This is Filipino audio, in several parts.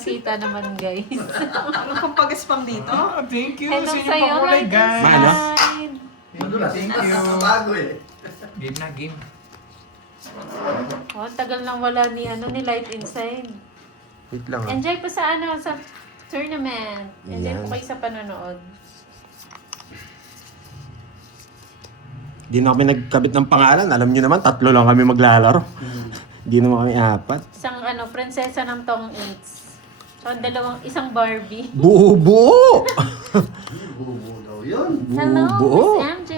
Sita naman, guys. Ano pang pag-spam dito? Ah, thank you Hello sa inyong sa'yo, pakulay, Light guys. Inside. Thank you. Bago eh. Game na, game. Oh, tagal nang wala ni Light Inside. Wait lang ah. Enjoy po sa sa tournament. Enjoy Ayan. po kayo sa panonood. Di na kami nagkabit ng pangalan. Alam nyo naman, 3 lang kami maglalaro. Di naman kami 4. Isang prinsesa ng Tong Ints. So, isang Barbie. Buo-buo! Bubo daw yun. Hello, Buo. Miss MJ.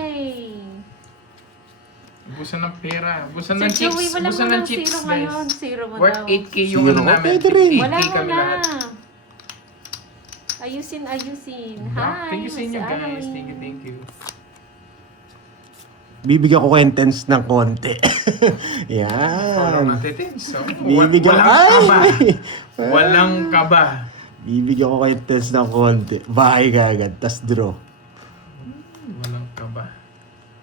Busan ng pera. Busan Si ng Joey, chicks. wala mo Busan ng ng chicks, zero guys. ngayon. Zero mo Worth daw. 8K yung Zero. ano namin. Pwede rin. 8K Wala mo kami na. lahat. Ayusin. Ah, Hi, thank you sa inyo, Miss guys. Annalyn. Thank you. Bibigyan ko contents ng konti. Follow Yan. natin. So, Bibigyan walang kaba. ay! Walang kaba. Bibigyan ko contents ng konti. Bahay ka agad, tas draw. Walang kaba.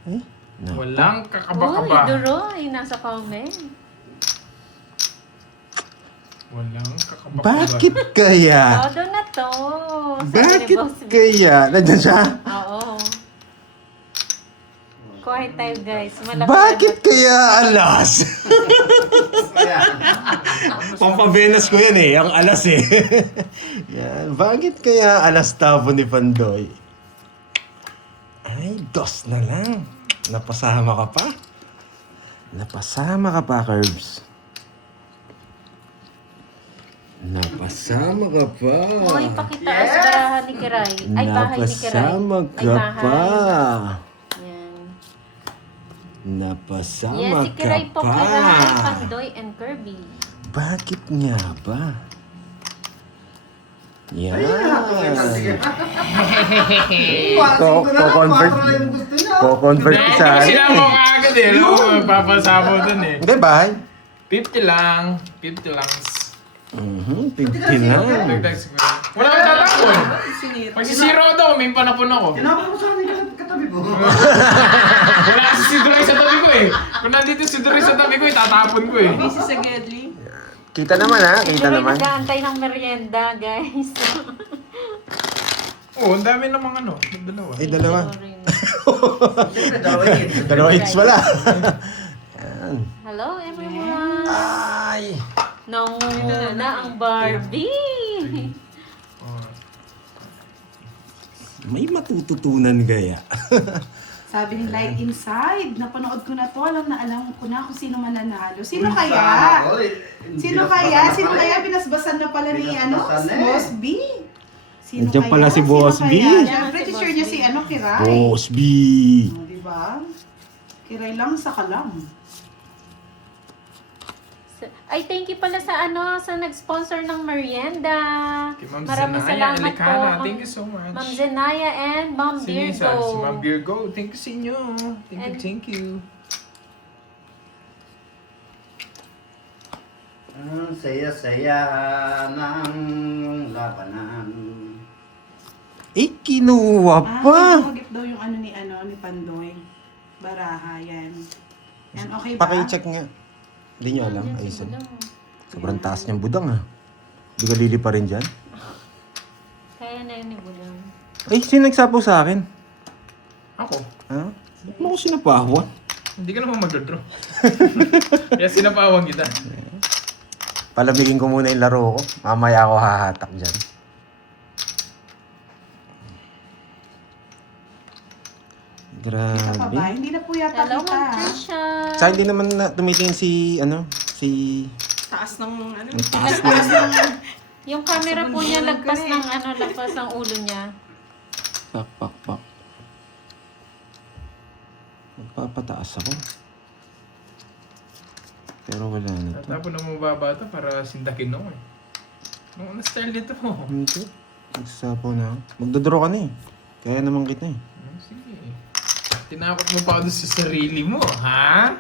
Eh? No. Walang Uy, kakaba-kaba. Duroy, nasa comment. Walang kakaba-kaba. Bakit kaya? Todo na to. Sabi ni Bakit Boss B. kaya? Nandiyan siya? Oo. Quiet tayo, guys. Malaki Bakit na- kaya alas? Kaya, Pampabenas ko yan eh, ang alas eh. Yan. Bakit kaya alas tabo ni Pandoy? Ay, 2 na lang. Napasama ka pa? Napasama ka pa, Curbs. Napasama ka pa. Uy, pakitaas barahan ni Kiray. Ay, bahay ni Kiray. Napasama Ay, ka bahay. pa. Yan. Napasama Yes, si Kiray ka po, pa. Kiray, Pandoy, and Kirby. Bakit nga ba? Yan. sige. Ko-convert. Gusto niya. Ko-convert Hindi sa ko sila mo kaagad eh. No? Papasabo dun eh. Hindi, bahay. 50 lang. 50 lang. 50 lang. Dagdag siguro. Wala kang tatapon. Sinira. Pag si Zero daw, may panapon ako. Tinapos mo sa amin katabi mo. Wala kasi si Duray sa tabi ko eh. Kung nandito si Duray sa tabi ko, itatapon ko eh. Busy sa Gedli. Kita naman ha, Si kita Kiray naman. nag-aantay ng merienda, guys. Oo, ang dami namang ano. Dalawa. Ay, dalawa. Siyempre, dalawa yun. Dalawa X pala. Yan. Hello, everyone. Ay! Nangunguna ang Barbie. Oh. May matututunan kaya. Sabi ni Light Inside, napanood ko na to, alam ko na kung sino mananalo. Sino Uy, kaya? sana all, eh. Sino Binasbasan kaya? na Sino pala kaya? eh. Binasbasan na pala ni Binasbasan si na eh. Boss B. Sino Nandiyan pala si Sino Boss B. kaya? Yan, Siyempre, si teacher Boss niya B. si Kiray. Boss B! O, diba? Kiray lang sa kalam. Ay, thank you pala sa sa nag-sponsor ng merienda. Kay Ma'am Maraming Zenaya salamat po. Alicana, thank you so much. Ma'am Zenaya and Ma'am Sino isa? Si Ma'am Virgo. Virgo. Thank you sa inyo. Thank you. Ang saya-saya ng labanan. Eh, kinuha pa! Magip daw yung ni Pandoy. Baraha, yan. Yan, okay ba? Paki-check nga. Hindi nyo alam, ayusin. Sobrang taas niyang budang ha. Hindi ka lili pa rin dyan. Kaya na yun ni Budang. Eh, sino nagsapaw sa akin? Ako. Ha? Ba't mo ako sinapawan? Hindi ka naman mag-draw. Kaya sinapawang kita. Palamigin ko muna yung laro ko. Mamaya ako hahatak dyan. Ito pa ba? Grabe. Hindi na po yata Hello, kita. Ma'am Trisha. Sa hindi naman na tumitingin si, Taas ng yung taas na. Yung camera po niya Sabon-sabon lagpas ka rin. ng lagpas ng ulo niya. Pak. Magpapataas ako. Pero wala na to. Tapos na mababa ito para sindakin ako eh. Ano style nito? Hindi. Nagsasapaw na ako. Magdodraw ka na eh. Kaya naman kita eh. Sige. Tinakot mo pa ako doon sa sarili mo, ha?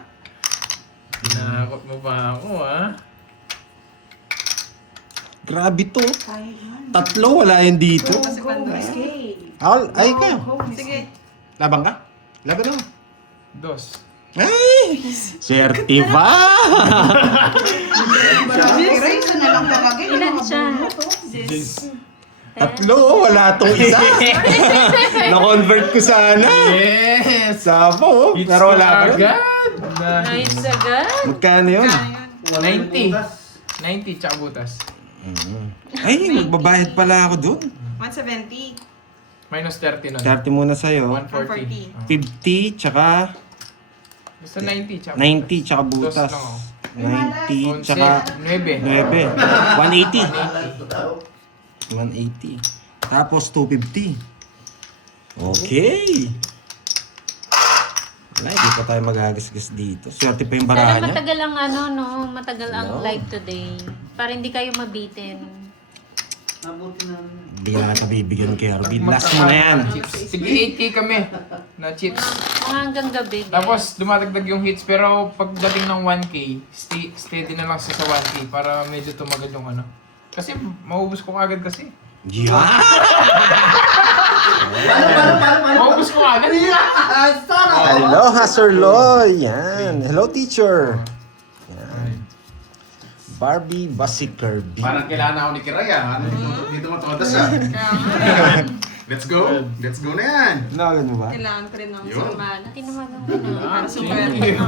Tinakot mo pa ako, ha? Grabe to. Kaya yan. 3 wala yan dito. Si Pandoy. Escape. Ay kayo. Sige. Labang ka? Laban ako. Dos. Ay! Swerte ba? Sabi, Ray, isa na lang talaga. Yung Ilan mga siya? bunot, oh. Tatlo, wala tong isa. Na-convert ko sana. Yes! Sapa, oh. Hits Pero wala na ko. agad. Nice agad. Magkano yun? 90. 90 tsaka butas. Ay, magbabayad pala ako dun. 170. Minus 30 nun. 30 muna sa'yo. 140. 50, tsaka Basta 90 tsaka 90, tsaka butas. Dos lang ako. 90, tsaka 9. 9. 180. 180. 180. Tapos 250. Okay. Wala, hindi pa tayo magagasgas dito. Swerte pa yung Sana baraha niya. matagal ang ano, no? Matagal ang No. live today. Para hindi kayo mabitin. Nabuti na. Hindi na kita bibigyan kay Arvin. Last mo na yan. Chips. Sige, 80 kami na chips. Mga hanggang gabi. guys. Tapos dumadagdag yung hits pero pagdating ng 1K, steady na lang siya sa 1K para medyo tumagal yung ano. Kasi maubos ko agad kasi. Yeah! Paano? Maubos ko agad. Hello, Sir Loy. Yan. Hello, teacher. Yan. Barbie Basi Kirby. Parang kailangan ako ni Kiray ah. Dito matodas ah. Let's go. Let's go na yan. Nawagan mo ba? Kailangan ko rin ng Yun. sumala. Tinawagan ko na. Para super. Thank you.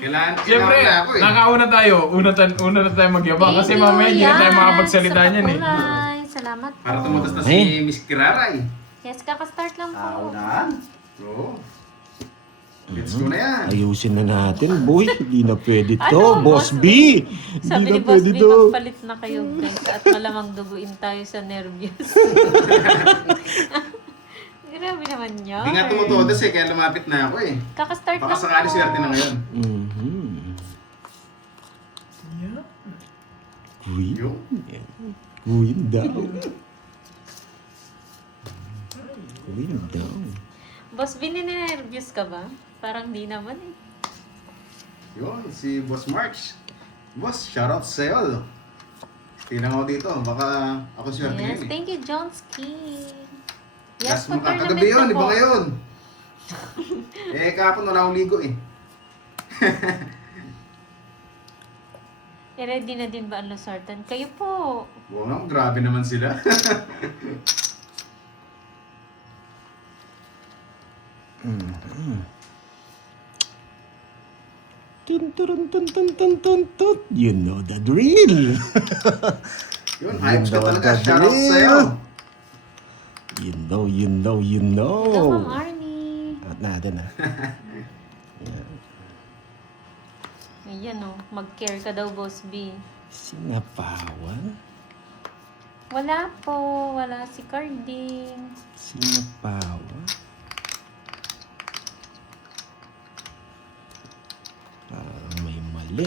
Kailangan Siyempre, na ako eh. nakauna tayo. Una na tayo magyabang kasi mamaya hindi na tayo makapagsalita niyan eh. Salamat po. Para tumutas na Eh. si Miss Kiraray. Yes, kakastart lang po. Oo. Let's go na yan. Ayusin na natin, boy. Hindi na pwede to. Ano, Boss Boss B. Sabi Hindi ni na Boss pwede B, to. magpalit na kayo guys at malamang duguin tayo sa nervyos. Grabe naman yun. Hindi nga tumutodas eh, kaya lumapit na ako eh. Kakastart Baka lang sakali po. swerte na ngayon. Mhm. Queen. Yung. Queen daw. Queen daw. Boss B, ninervyos ka ba? Parang di naman eh. Yun, si Boss Marks. Boss, shoutout sa'yo. Tingnan mo dito, baka ako swerte Yes, ngayon eh. thank you, Johnsky. Yes, Yes, po, makakagabi yun, tournament di na ba po. ngayon? Kahapon wala akong ligo eh. Ready na din ba ang Losartan? Kayo po. Wow, grabe naman sila. Tun, turun, tun, tun, tun, tun, tun. You know the drill. Yun, hypes ka Yun daw talaga. ang Shoutout drill. sa'yo. You know, you know, you know. Hello, Ma'am Arnie. At natin ah. Ayan o, mag-care ka daw, Boss B. Sinapawan? Wala po, wala si Carding. Sinapawan? Parang may mali.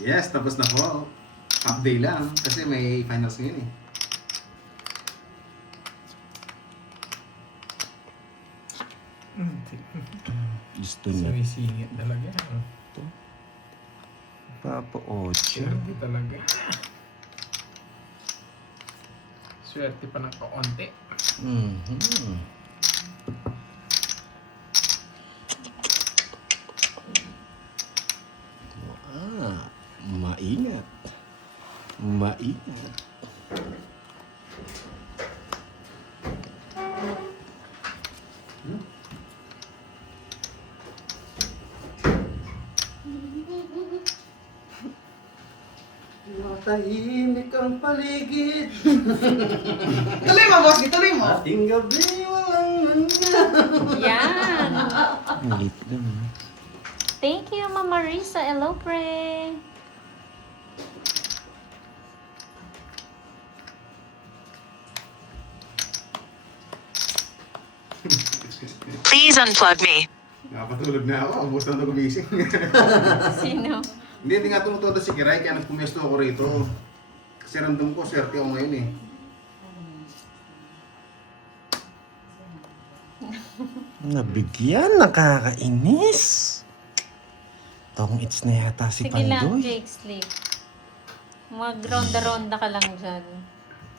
Yes, tapos na po. Half day lang kasi may finals ngayon eh. Gusto na. Sumisingit talaga. Papa Ocho. Swerte talaga. Swerte pa ng kaunti. Mhm. Maingat. Maingat. Matahimik ang paligid. Tuloy mo, boss. Tuloy mo. Ating gabi walang nangyari. Yan. Ang lit lang. ah. Thank you, Mama Risa. Hello, pre. Please unplug me. Nakapatulog na ako. Ang busto na gumising. Sino? Hindi nga tumutoda si Kiray kaya nagpumesto ako rito. Kasi random ko, swerte ako ngayon eh. Nabigyan, nakakainis. Tong it's na yata si Sige lang, Pandoy. Jake, sleep. Mag-ronda-ronda ka lang dyan.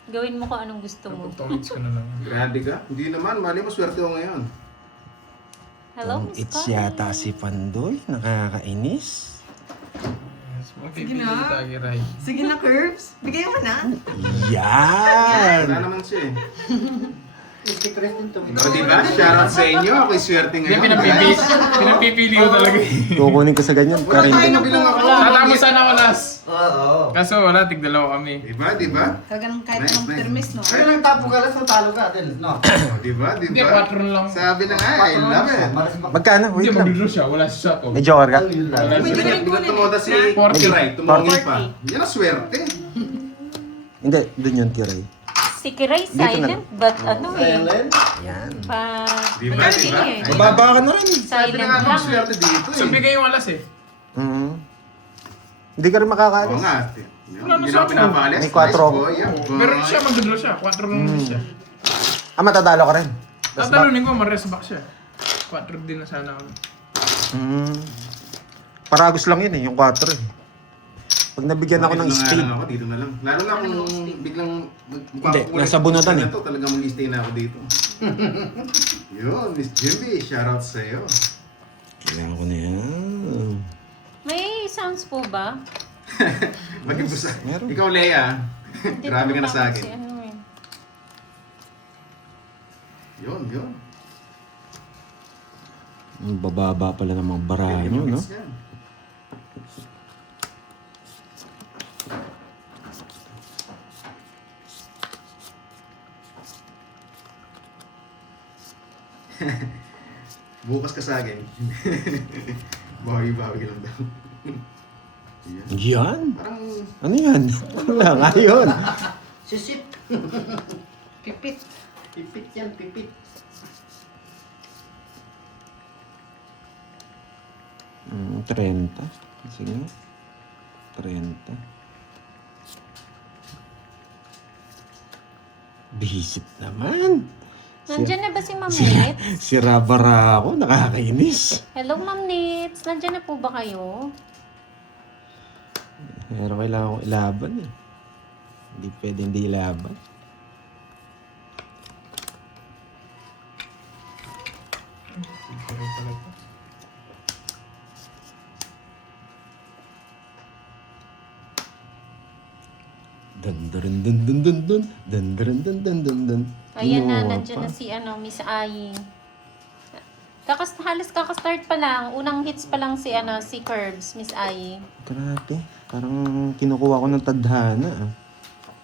Gawin mo kung anong gusto mo. Pag-toilets ko na lang. Grabe ka. Hindi naman, mali mo, swerte ko ngayon. Hello, Tong Miss it's Connie. yata si Pandoy. Nakakainis. Yes, magpipili tayo, Ray. Sige na, Curbs. Bigay mo na. Yan! Wala naman siya eh. O, diba? Shoutout sa inyo. Ako'y swerte Hindi, ngayon. pinapipili ko talaga eh. Kukunin ko sa ganyan. Wala tayo Karin. nabilang ako. Tatapos sana ako last. Oo. Kaso wala, tigdalawa kami. Diba, diba? Talagang kahit Nice, anong nice. permis, no? Kaya lang tapo ka lang, talo ka din, no? O, diba, Hindi, diba? 4 lang. Sabi na nga, I love it. Magkano? Hindi, Wait lang. mag-draw siya. Wala si shot. May joker ka? Wala Hindi siya. nga tumoda si 40. Kiray. Tumongin pa. Yan ang swerte. Hindi, dun yung tiray. Si Kiray Dito na. silent, but ano eh. Yan. Pa... Diba, May diba? eh. Bababa ka na rin. Sabi Silent na nga lang. kung swerte dito So, eh. bigay yung alas eh. Hindi ka rin Oo makakaalis. nga. Wala na Hindi sa na pinapalis. May 4 ako. boy. Yeah, boy. Pero siya, mag-draw siya. 4 lang naman siya. Ah, matadalo ka rin. Tas ba? Tatalunin ko, ma-rest back siya. 4 din na sana ako. Paragos lang yun eh, yung 4 eh. Pag nabigyan ako ng Dito na nga speed. lang ako, dito na lang. Lalo na kung biglang Hindi, nasa bunutan eh. Talagang mag-stay na ako dito. Yun, Miss Jimmy, shoutout sa'yo. Kailangan ko na yan. May sounds po ba? Mag-ibusa. meron. Ikaw, Leia. Hindi Grabe ka na sa Si akin. ano eh. Yun, yun. Ang bababa pala ng mga barahan nyo, no? Yes, yan. Bukas ka sa akin. Bawi-bawi lang daw. Yan. Yan? Parang Ano yan? Wala nga yun. Sisip. Pipit. Pipit yan, pipit. Mm, 30. Sige. 30. Bisit naman. Nandyan na ba si Ma'am Nits? Si Rabara ako, nakakainis. Hello, Ma'am Nits. Nandyan na po ba kayo? Pero kailangan ko ilaban eh. Hindi pwede hindi ilaban. Dun dun dun dun dun dun dun dun dun dun dun dun. Ayan na, Kinuha nandyan pa. na si Miss Ai. Halos kakastart pa lang. Unang hits pa lang si Curbs, Miss Ai. Grabe. Parang kinukuha ko ng tadhana ah.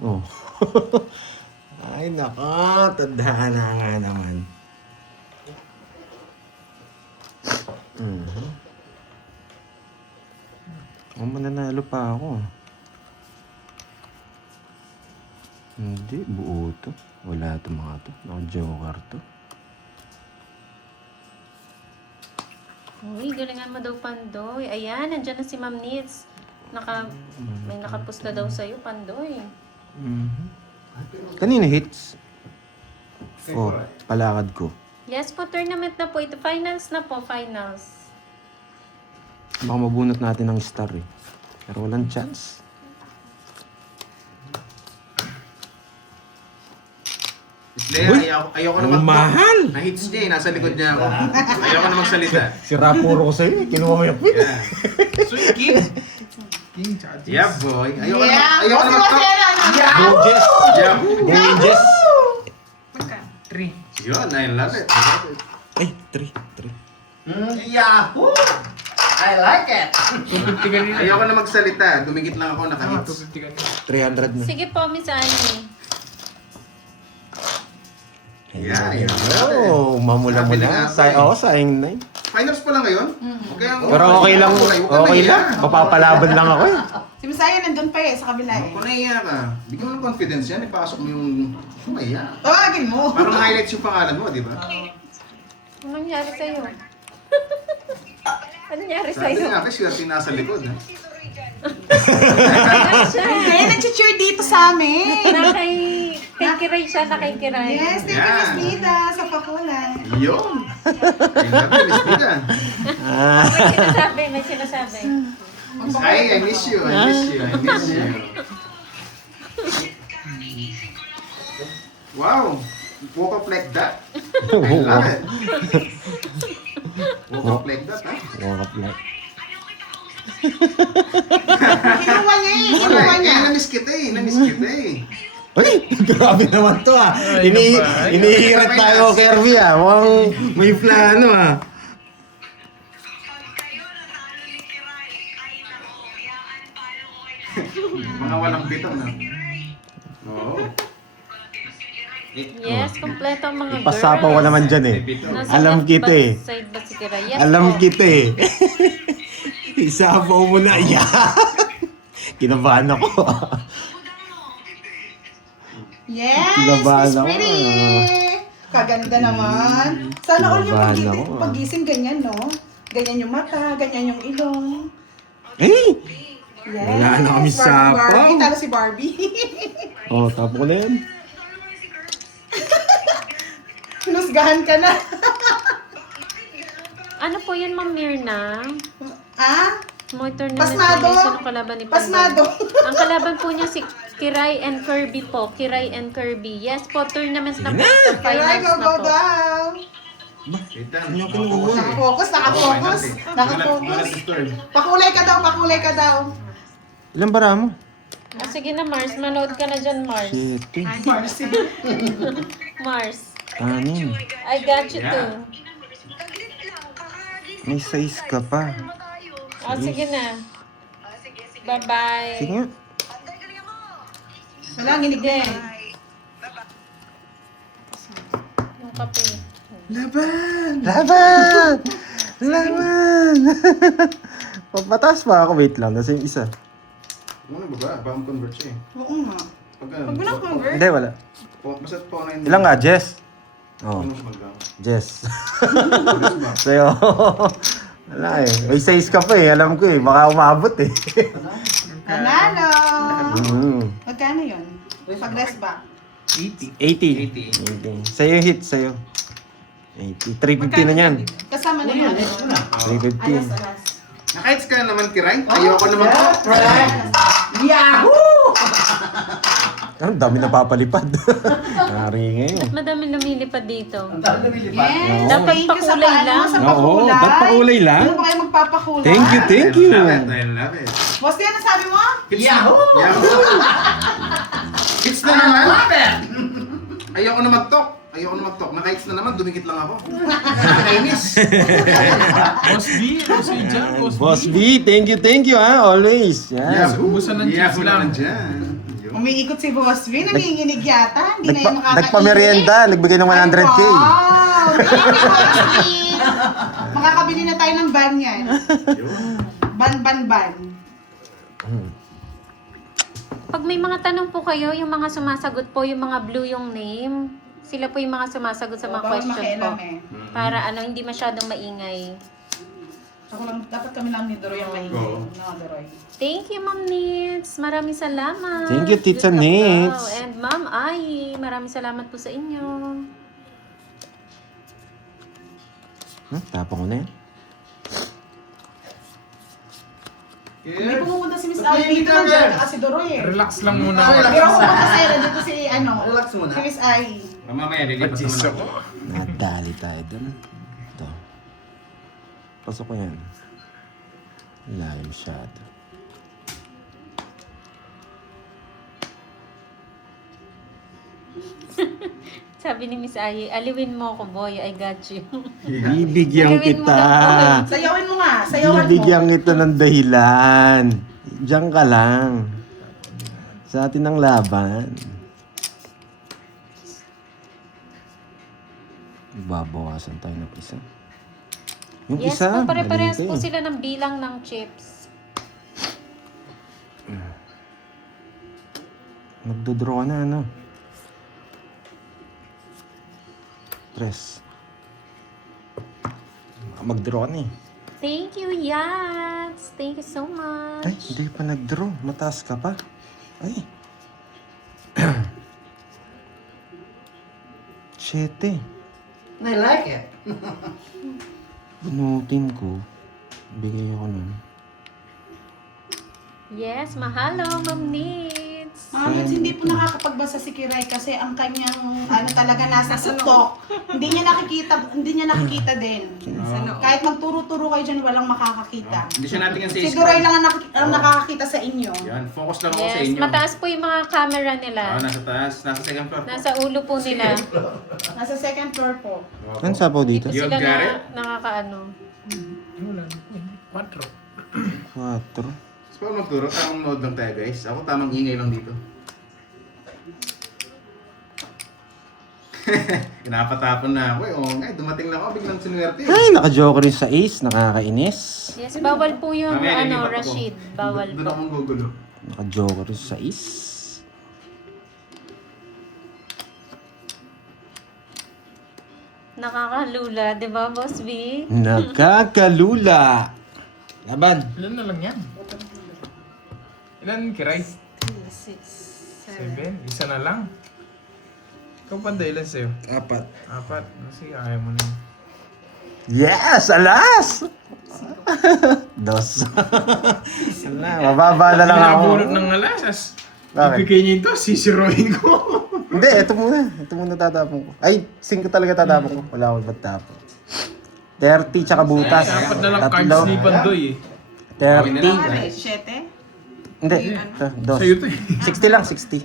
Oh. Ay nako, tadhana nga naman. Oh, mananalo pa ako. Hindi, buo to. Wala to mga to. Naka-joker to. Uy, galingan mo daw, Pandoy. Ayan, nandyan na si Ma'am Nits. May nakapusta daw sa'yo, Pandoy. Kanina hits? Oh, palakad ko. Yes po, tournament na po ito. Finals na po, finals. Baka mabunot natin ng star eh. Pero walang chance. Miss Leia, ayoko na Ang mahal! Na-hits niya eh, nasa likod niya ako. Ayoko na magsalita. Sira puro ko sa'yo eh. Kinuha mo yung quit. Yeah. So, yung king. King, tsaka Jess. Yeah, boy. Ayoko na mag-talk. Bunges! Yeah. Bunges! 3. Yun, I love it. I love it. Ay, 3. Yahoo! I like it! 250 ka rin. Ayoko na magsalita. Dumigit lang ako, naka-hits. 250 ka rin. 300 na. Sige po, Miss Annie. Yeah, I love it. Oh, mamula-mula. Sayang 9. Finals pa lang ngayon? Okay, Pero okay lang. Okay lang. Mapapalaban lang ako eh. Si Masaya nandun pa eh, sa kabila eh. Kung naiya ka, bigyan mo ng confidence yan, ipasok mo yung... Maya. Tawagin mo! Parang highlights yung pangalan mo, di ba? Anong nangyari sa'yo? Anong nangyari Sabi sa'yo? nga, kasi swerte nasa likod. Ha? Kaya nag-cheer dito sa amin! Kay Kiray siya, na kay Kiray. Yes, thank you, Miss Nita, sa pakulan. Yun! I love you, Miss Nita. May sinasabi. Ay, I miss you, I miss you, I miss you. Wow! Woke up like that. I love it. Woke up like that, ha? Walk up like. Kinuha niya eh. Kinuha Alright, niya. namiss kita eh. Namiss kita eh. Uy! Grabe naman to ah. Ay, Inihirit tayo, Kirby ah. Mukhang may plano ah. Mga walang bitaw na. Oo. Yes, kompleto ang mga girls. Ipasapaw ka naman dyan eh. Nasa Alam left kita ba- eh. Side ba si Kiray? Yes Alam po. kita eh. Isapaw mo na. Yan! Kinabahan ako. Yes, Kinabahan Miss ako. Pretty. Kaganda naman. Sana all yung Kinabahan ako, ah. pagising ganyan, no? Ganyan yung mata, ganyan yung ilong. Eh! Yes. Wala na kami sapaw. Barbie, talo si Barbie. Oh, tapo ko na yan. Hinusgahan ka na. Ano po yun, Ma'am Mirna? Ah? More tournament Pasmado. formation ang kalaban ni Pandoy. Pasmado. Ang kalaban po niya si Kiray and Kirby po. Kiray and Kirby. Yes po, tournaments na po. Sa Kaya finals go, na go po. daw. Wait lang. Ano yung kinuha? Nakafocus, nakafocus. Nakafocus. Pakulay ka daw, pakulay ka daw. Ilang bara mo? Ah, sige na, Mars. Manood ka na dyan, Mars. Shit. Marcy. Mars. Anim. I got you too. May size ka pa. Ah, sige na. Bye-bye. Sige nga. Wala, nginig na yan. Yung kape. Laban! Laban! Papataas pa ako. Wait lang. Nasa yung isa. Ano ba ba? Baka convert siya eh. Oo nga. Pag Pag mo na-convert. Hindi, wala. Basta po na yun. Ilang nga, Jess? Oh, Ano siya mag-down? Jess. Sa'yo. Wala eh. May size ka pa eh. Alam ko eh. Baka umabot eh. Nanalo! Mm. Magkano yun? Pag-rest back. 80. 80. Sa'yo hit, sa'yo. 80. 350 na yan. Kasama na yun. 350. Alas. Nakaits ka naman, Kiray? Ayoko naman to. Yahoo! Ang dami napapalipad. Nari ngayon. Ba't madami lumilipad dito? Ang dami lumilipad. Yes, Dapat thank you sa pakulay paano, lang. Sa Oo, pakulay. ba't pakulay lang? Ano ba kayo magpapakulay? Thank you, thank you. I love it, I love it. Boss, yan ang sabi mo? Yahoo! Yahoo! Hits na naman. Love it! Ayoko na mag-talk. Naka-hits na naman, dumikit lang ako. Nakainis. Boss B, ano sa'yo dyan? Boss B, thank you ha, always. Yan. Yahoo! ubusan ng chips Yahoo lang. naman dyan. Yun. Umiikot si Boss V, nanginginig yata. Hindi na yung makakainit. Nagpamerienda, nagbigay ng 100K. Ay, wow! Thank you, Boss V. Makakabili na tayo ng ban yan. Ban. Pag may mga tanong po kayo, yung mga sumasagot po, yung mga blue yung name, sila po yung mga sumasagot sa mga Bawal question po. makialam eh. Para hindi masyadong maingay. Ako lang, dapat kami lang ni Doroy ang maingay. Oo. No, Doroy. Thank you, Ma'am Nits. Maraming salamat. Thank you, Tita Good luck Nits. daw. And Ma'am Ai, maraming salamat po sa inyo. Tapon ko na yan. May pumupunta si Miss Ai dito lang kasi Doroy eh. Relax lang muna. Pero ako magkasaya dito si Relax muna. si Miss Ai. Mamaya, lilipat naman Pag-jiso ako. ko. Nadali tayo dun. Ito. Pasok ko yan. Layo masyado. Sabi ni Miss Ai, aliwin mo ako, boy. I got you. Bibigyan Gawin mo kita. na, Sayawin mo nga, sayawan mo. Bibigyan kita ng dahilan. Diyan ka lang. Sa atin ang laban. Babawasan tayo ng isa. Yung Yes isa, po, pare-parehas mali po ito eh. sila ng bilang ng chips. Magdodraw ka na, ano? Tres. Magdraw ka na eh. Thank you, Yats. Thank you so much. Ay, hindi pa nagdraw. Mataas ka pa. Ay. 7. I like it. Bunutin ko. Bigay ako nun. Yes, mahalo, Ma'am Nits. Mids, hindi po nakakapagbasa si Kiray kasi ang kanyang ano talaga nasa sutok. Hindi niya nakikita din. Kahit magturo-turo kayo dyan, walang makakakita. Hindi siya natin yan sa Si screen. Duray lang ang nakakakita sa inyo. Yan, focus lang ako sa Yes, inyo. mataas po yung mga camera nila. Nasa taas, nasa second floor. Nasa ulo po nila. Nasa second floor po. Ano sabaw dito? Yung Sila Garrett? nakakaano. Wala. 4. 4. So, pag magturo, tamang mode lang tayo guys. Ako tamang ingay lang dito. Pinapatapon na ako eh. Oo nga, dumating lang ako, biglang sinuwerte. Ay, naka-joker rin sa ace. Nakakainis. Yes, bawal po yung Mamaya, lilipat ako. Rashid. Bawal Doon po. akong gugulo. Naka-joker rin sa ace. Nakakalula, di ba, Boss B? Nakakalula. Laban. Ilan na lang yan? Ilan kiray? 6, 7? Isa na lang. Ikaw panda ilan sa'yo? 4. 4. Sige, ayaw mo na yun. Yes! Alas! Dos. Wala, mababa na lang ako. Pinabulot ng alasas. Bakit? Ibigay niya ito, sisiroin ko. Hindi, ito muna. Ito muna tatapon ko. Ay, 5 talaga tatapon ko. Wala akong magtapon. 30 tsaka butas. Dapat na lang Tatlo. cards ni Pandoy eh. 30. 7? Hindi, ito, dos. Sa'yo to eh. 60 lang, 60.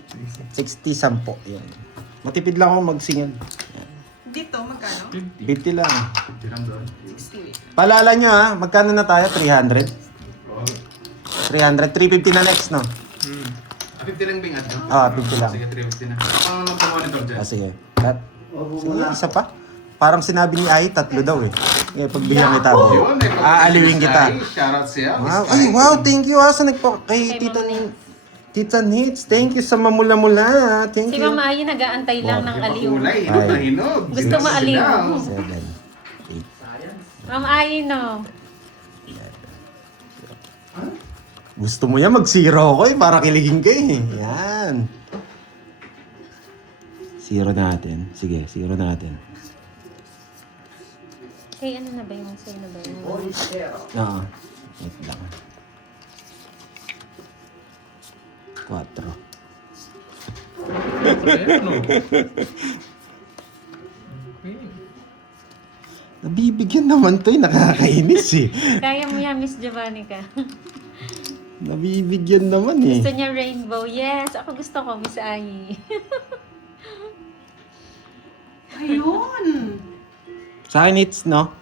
60, 10. Yan. Matipid lang ako magsingal. Dito, magkano? 50 lang. Tirang doon. 60. Paalala nyo ha, magkano na tayo? 300? Oo. 300, 350 na next, no? 50 lang bingat, no? Ah, 50 lang. Sige, 350 na. Ako ang magpamonitor dyan. Ah, sige. Cut. Sige, isa pa. Parang sinabi ni Ai, 3 daw eh. Ngayon, pagbigyan kita mo. Yun, may Aaliwin kita. Shoutout siya. Wow. Ay, wow, thank you ha sa kay Tita Nits. Thank you sa mamula-mula. Thank Si you. Mama Ayi nag-aantay lang ng aliw. Kulay, hinog na hinog. Gusto mo aliw. 7. Mama Ayi, no? Gusto mo yan, mag-zero ko eh, para kiligin ka eh. Yan. Zero natin. Sige, zero natin. Kay ano na ba yung sa'yo na ba yung... Oo. Wait lang. 4. Ayan, no? Okay. Nabibigyan naman to eh, nakakainis eh. Kaya mo yan, Miss Javanica. Nabibigyan naman eh. Gusto niya rainbow. Yes, ako gusto ko, Miss Ayi. Ayun. Sa akin it's no.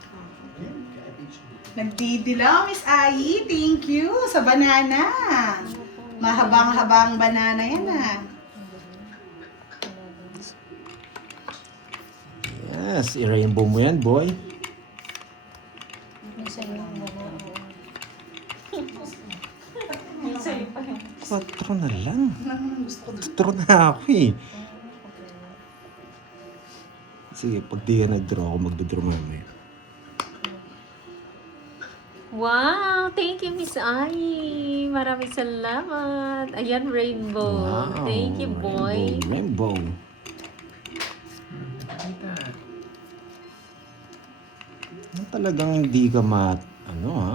Nagdidilaw, Miss Ai. Thank you sa banana. Mahabang-habang banana yan ah. Yes, i-rainbow mo yan, boy. Yung sa'yo, wala. Yung sa'yo pa yun. 4 na lang. 4 na ako eh. Sige, pag di ka nag-draw ako, mag-draw mamaya. Wow! Thank you, Miss Ai. Maraming salamat. Ayan, rainbow. Wow. Thank you, boy. Rainbow. Ano talagang hindi ka ano ha?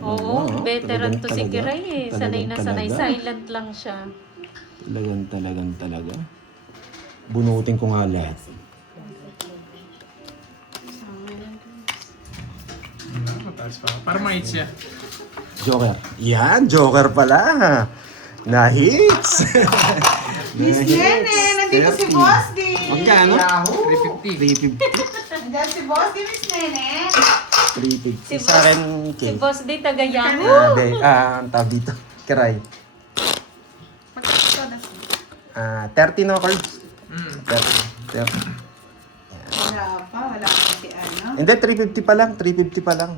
Oo, Ano, veteran to si talaga, Kiray eh. Sanay na sanay. talaga. Silent lang siya. Talaga. Bunutin ko nga lahat. Mataas pa. Para ma-hit siya. Joker. Yan, Joker pala. Na-hits. Miss Nene, nandito si Boss D. Magkano? 350. 350. Nandito si Boss D, Miss Nene. 350. Sa akin, Si cake. Boss Day taga Yahoo. Ang tawag dito. Kiray. Magkano? 30 no, cards? 30. Wala pa si ano. Hindi, 350 pa lang. 350 pa lang.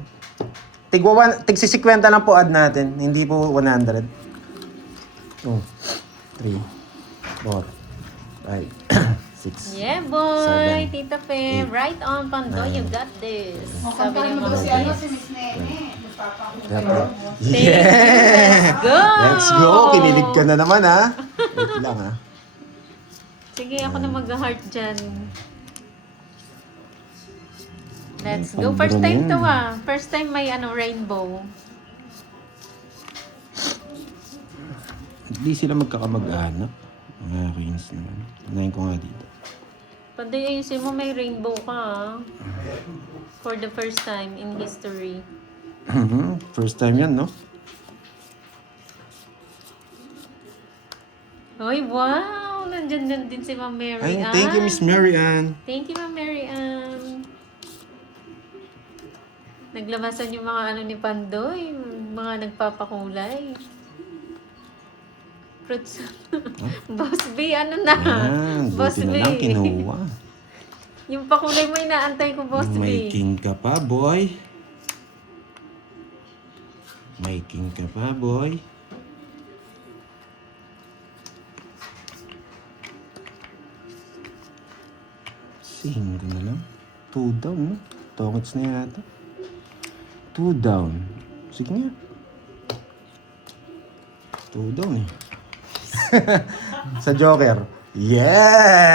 Tig 50 lang po add natin. Hindi po 100. 2, 3, 4, 5, 6. Yeah, boy. 7, Tita Fe. Right on, Pando. You got this. Sabi Mukhang ni mo daw Mama si Day. si Miss Nene. Magpapakita. Yeah! Go! Let's go! Kinilig ka na naman ha. Wait lang ha. Sige, ako na mag-heart dyan. Let's go. Pang First time to Brunin. First time may rainbow. Hindi sila magkakamag-anak. Mga Queens naman. Unahin ko nga dito. Pandoy, ayusin mo, may rainbow ka ah. For the first time in history. First time yan, no? Ay, wow! Nandyan din si Ma'am Mary Ay, Ann. thank you, Miss Mary Ann. Thank you, Ma'am Mary Ann. Naglabasan yung mga ano ni Pandoy, mga nagpapakulay. Fruits. Boss B, ano na? Yan, Boss buti B. na lang kinuha. Yung pakulay mo inaantay ko, Boss May B. king ka pa, boy. May king ka pa, boy. Singko na lang. 2 down, no? Tongits na yata. 2 down. Sige nga. 2 down eh. Sa Joker. Yes!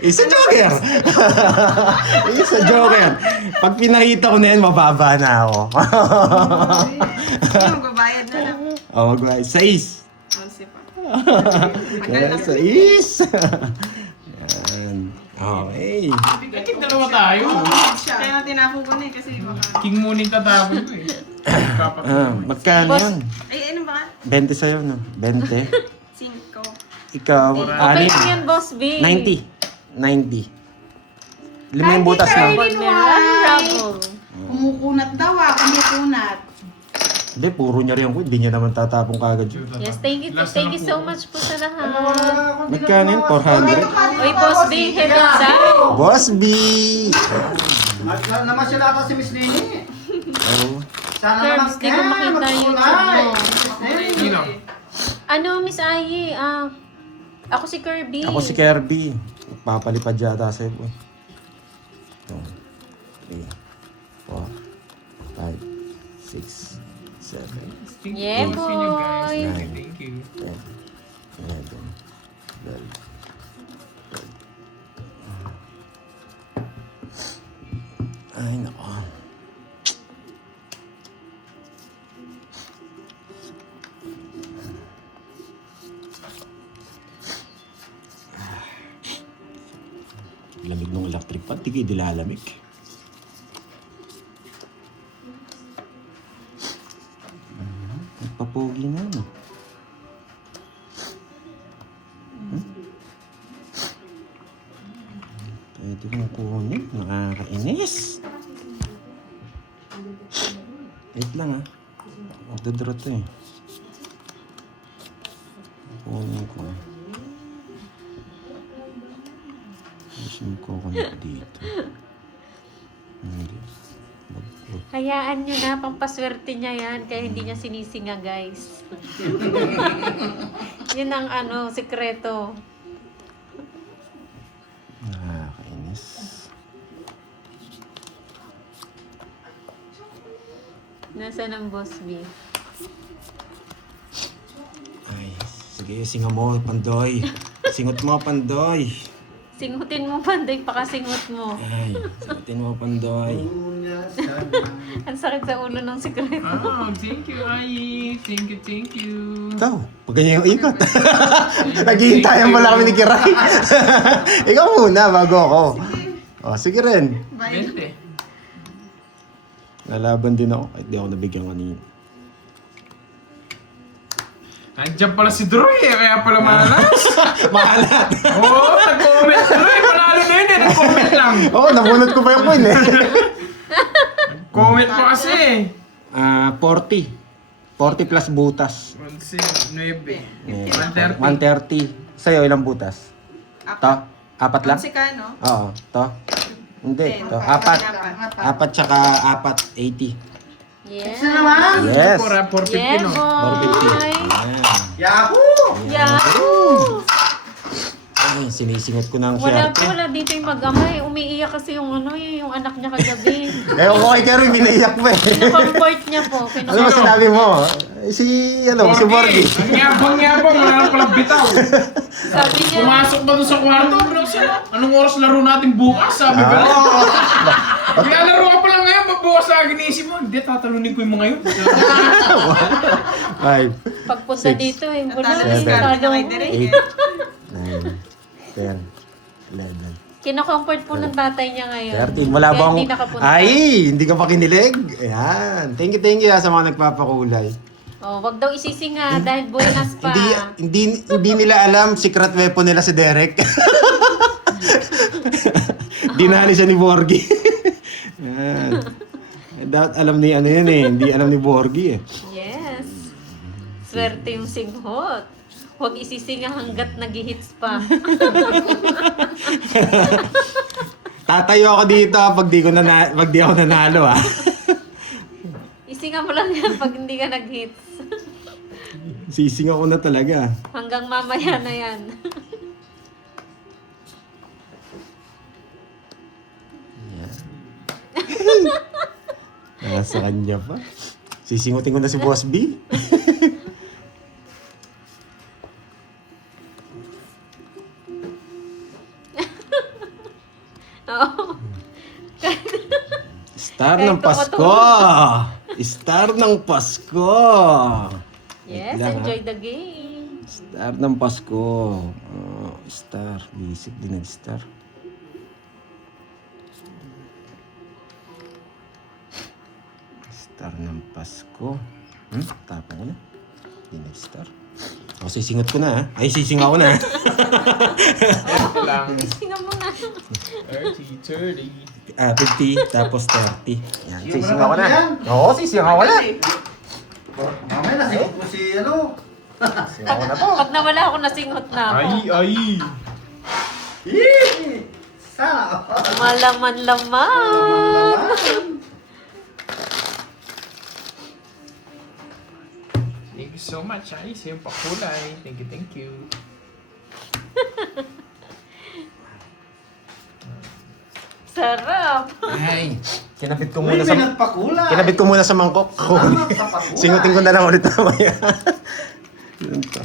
Isa Joker! Isa Joker! Pag pinakita ko na yan, mababa na ako. Magbabayad na lang. Oh, mag-6. 11 pa. Kaya 6. Yan. Okay. I think dalawa tayo. Kaya na tinapon ko na eh kasi baka... King muna yung tatapon ko eh. Magkano Boss. yan? Ay, ano ba? 20 sa'yo, no? 20. 5. Ikaw, Okay 6. yan, Boss B. 90. 90. 5 yung butas na. Trouble, meron trouble. Kumukunat daw kumukunat. Hindi, puro niya rin ko. Hindi niya naman tatapong kagad yun. Yes, thank you so much po sa lahat. Magkano yun? 400? Oy, Boss B, heaven side. Boss B! Namasyal ata si Miss Nini. Oh. Sana Curbs, di ko makita yung YouTube mo. Sino? Ano, Miss Ayi? Ako si Kirby. Ako si Kirby. Papalipad yata sa'yo. 2, 3, 4, 5, 6, 7, Yeah, See you guys. boy. Thank you. 10, 11, 12. Ay, nako. Lamig ng electric fan, di kayo dilalamig. Nagpapogi na, no? Pwede kong kunin. Nakakainis. Wait lang, magdodro to eh. Kunin ko. Gusto mo kukunin dito. Hindi. Hayaan nyo na, pampaswerte niya yan, kaya hindi niya sinisinga, guys. Yun ang sikreto. Nakakainis. Nasaan ang Boss B? Ay, sige, singa mo, Pandoy. Singot mo, Pandoy. Singutin mo, Pandoy, pakasingot mo. Ay, singutin mo, Pandoy. Ang sakit sa ulo ng sikreto. Oh, thank you, Ayi. Thank you. Ikaw, pag ganyan yung ikot. Naghihintayan pala kami ni Kiray. Ikaw muna, bago ako. O, sige rin. 20. Nalaban din ako, kahit di ako nabigyan kanina. Nandiyan pala si Droy eh, kaya pala manalas. Maalat! Oo, nag-comment Droy. Panalo na yun eh, nag-comment lang. Oo, nabunod ko pa yung coin eh. Comment pa kasi. 40. 40 plus butas. 11, 9. 130. Sa'yo, ilang butas? To? 4 lang? Si ka, no? Oo. To? Hindi. To. 4. 4 tsaka 4. 80. Yeah. Yes. 450 Yeah, no? 450. boy. Ayan. Yahoo! Yahoo! Ay, sinisingot ko ng Wala syerte. po, wala dito yung mag-amay. Umiiyak kasi yung yung anak niya kagabi. Eh, okay ka rin, binaiyak mo eh. Kinukomfort niya po. Ano ba sinabi mo? Si Borgie. Ang yabang-yabang, wala nang palang bitaw. Sabi niya, Pumasok ba doon sa kwarto? Anong oras laro natin bukas? Sabi ko. Kaya laro ka pa lang ngayon, bukas na ginisip mo, hindi, tatalunin ko yung mga yun. 5, Pagpunta Six. dito eh. Wala Natalo eh. si Carmen Talo na kay mo Derek eh. eh. 9, 10, 11. Kino-comfort po ng tatay niya ngayon. 13, wala Kaya bang... hindi nakapunta. Ay, hindi ka pa kinilig. Ayan. Thank you sa mga nagpapakulay. Oh, wag daw isisi nga dahil buenas pa. Hindi nila alam, secret weapon nila si Derek. Dinali siya ni Borgie. Ayan. Dapat alam ni ano yan eh. Hindi alam ni Borgie eh. Yes. Swerte yung singhot. Huwag isisi nga hanggat nag-hits pa. Tatayo ako dito pag di ako nanalo ah. Isinga mo lang yan pag hindi ka nag-hits. Sising ako na talaga. Hanggang mamaya na yan. Nasa kanya pa. Sisingutin ko na si Boss B. Oo. Star Kahit ng Pasko! Star ng Pasko! Yes, Wait lang, enjoy the game. Star ng Pasko. Star. Basic din nag-star. Star ng Pasko. Tapa ko na. Hindi nag-star. O, sisingot ko na ha. Ay, sising ako na ha. Ito lang. Isinga mo na. 30. 50, tapos 30. Yan, Sising sising mo ako na na. yan? Oo, sising ako na. Mamaya nasikot mo si ano. Sising ako na po. Pag nawala ako, nasinghot na ako. Ay! Yee! Sana. Malaman-laman. Thank you so much, ay. Sa iyong pakulay. Thank you. Sarap. Ay! Kinabit ko Uy, muna may sa... nagpakulay. Kinabit ko muna sa mangkok. Salamat sa pakulay. Singutin ko na lang ulit mamaya. Yun to.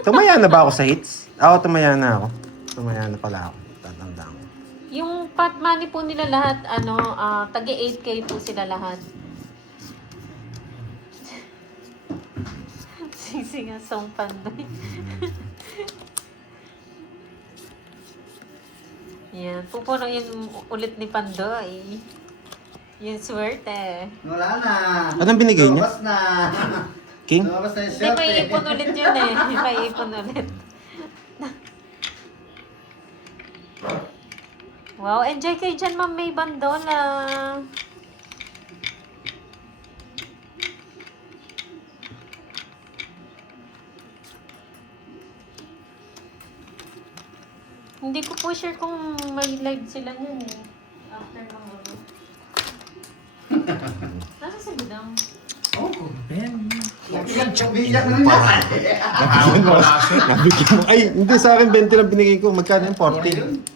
Tumaya na ba ako sa hits? Oo, tumaya na ako. Tumaya na pala ako. Tatandaan ko. Yung pot money po nila lahat, tagi 8K po sila lahat. Sisi nga song pandoy. Yan, pupuno yun ulit ni Pandoy. Yung swerte. Wala na. Anong binigay niya? Lumabas na. King? Lumabas na yung Hindi, may swerte. ipon ulit yun eh. May ipon ulit. Wow, enjoy kayo dyan, Ma'am May Bandola. Hindi ko po sure kung may live sila nun eh. After ng ano. Nasa si Budang? Oh, Ben. Biyak na rin naman. Nabigyan mo. Ay, hindi sa akin 20 lang binigay ko. Magkano yung 14?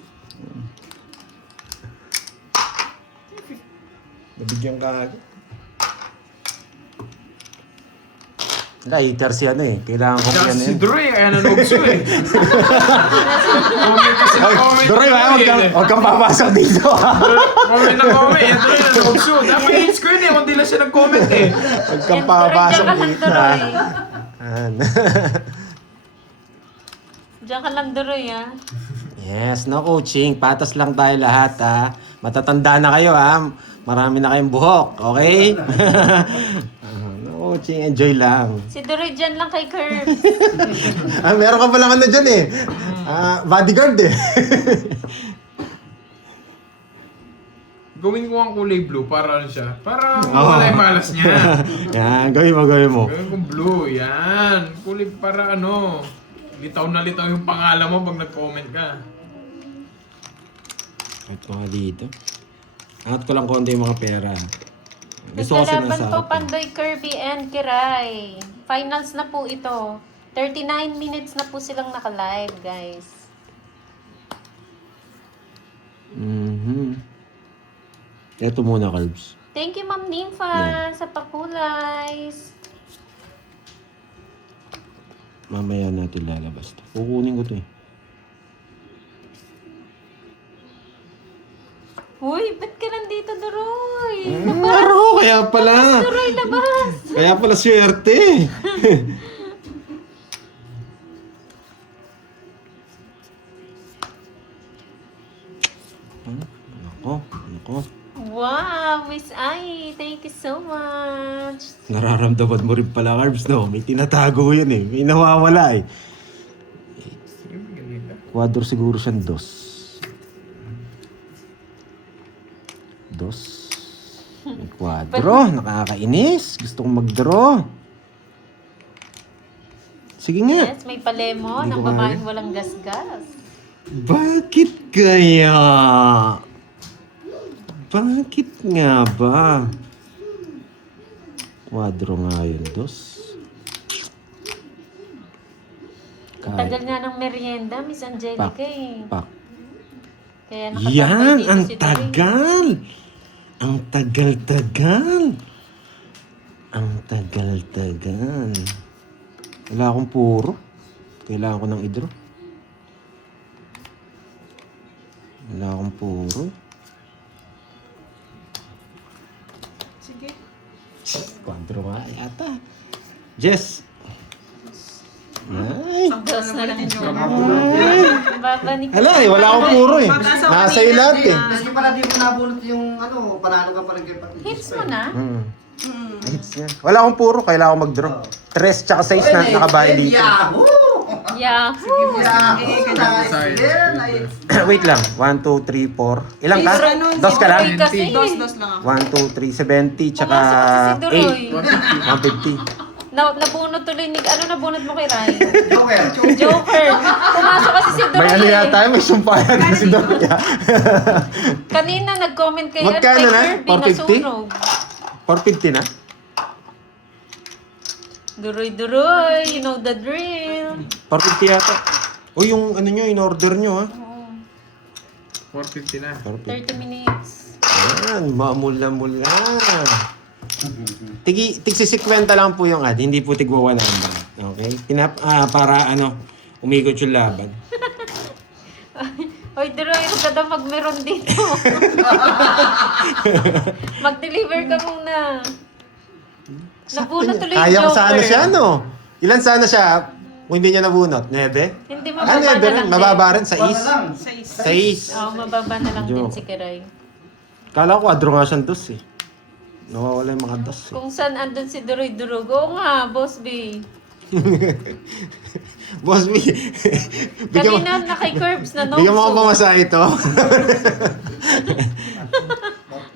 Nabigyan ka agad. Wala, hater si ano eh. Kailangan ko yan Si eh. Droy, kaya nanogso eh. Comment kasi ng comment. Doray, huwag kang papasok dito. Comment na comment. Yan Droy, nanogso. Dapat hits ko yun eh. Kung di lang siya nag-comment eh. Huwag kang papasok Diyan ka lang, dito. Duroy. Yan. Diyan ka lang, Duroy, ah. Yes, no coaching. Patas lang tayo lahat ha. Matatanda na kayo ha. Marami na kayong buhok. Okay? No coaching. Enjoy lang. Si Duroy dyan lang kay Curve. Meron ka palang ano dyan eh. Bodyguard eh. Gawin ko ang kulay blue para ano siya. Para mawala yung malas niya. Yan, gawin mo, gawin mo. Gawin kong blue. Yan. Kulay para ano. Litaw na litaw yung pangalan mo pag nag-comment ka. Kahit ko nga dito. Angat ko lang konti yung mga pera. Gusto ko kasi Naglalaban nasa po akin. Pandoy, Kirby, and Kiray. Finals na po ito. 39 minutes na po silang naka-live, guys. Ito muna, Calbs. Thank you, Ma'am Nympha, sa pakulay. Mamaya natin lalabas to. Kukunin ko to eh. Uy, ba't ka nandito, Duroy? Laro, kaya pala. Duroy, labas! Kaya pala swerte. Nako. Wow, Miss Ai, thank you so much. Nararamdaman mo rin pala, Carbs, no? May tinatago yun eh. May nawawala eh. Sige, ganito. Quadro siguro siyang dos. May quadro. Nakakainis. Gusto kong mag-draw. Sige nga. Yes, may palemo Hindi ng ko babaeng kaya. walang gasgas. Bakit kaya? Bakit nga ba? Quadro nga yun, dos. Tagal nga ng merienda, Miss Angelica eh. Pak. Kaya nakatambay Yan, dito ang si Duroy. tagal. Ang tagal-tagal. Ang tagal-tagal. Wala akong puro. Kailangan ko ng idro. Wala akong puro. Sige. Quadro nga yata. Jess. Ay. Dos na lang. Ay. Baba ni Hala eh, wala akong puro eh. Nasa iyo lahat eh. Maski pala di mo nabunot yung ano, panalo ka pa rin kay Pati. Hits mo na? Hits yan. Wala akong puro, kailangan ko mag-draw. 3 tsaka 6 na nakabahay dito. Yahoo! Yahoo! Yahoo! Nice. Wait lang. 1, 2, 3, 4. Ilang ka? Ay, ganun, Dos ka lang? Duroy kasi. Dos lang ako. 1, 2, 3, 70, tsaka Pumasok kasi si Duroy. 8. 150. Nabunot tuloy ni... Ano nabunot mo kay Rai? Joker. Joker. Pumasok kasi si Duroy May ano eh. yata, may sumpayan na si Doria. Kanina nag-comment kay Magkano na? Kirby na 450? sunog. 450 na? Duroy, you know the drill. 450 yata. O yung ano nyo, in-order nyo ha. 450 na. 30 minutes. Ayan, mamula-mula. Tig 50 lang po yung ad, hindi po tigwa 100. Okay? Para ano, umikot yung laban. Hoy, Duroy, huwag ka daw magmeron dito. Mag-deliver ka muna. Nabunot tuloy yung Kaya ko Joker. sana siya, no? Ilan sana siya kung hindi niya nabunot? 9? Hindi, Ah, mababa 9 na rin. lang Mababa din. rin sa Wala is. lang. Sa is. Oo, mababa na lang din Joke. si Kiray. Kala ko quadro nga siyang dos eh. Nawawala yung mga dos eh. Kung saan andun si Duroy Durog, oo nga, Boss B. Boss B, bigyan mo, Kanina na kay Curbs na bigyan mo ako no pamasahe ito.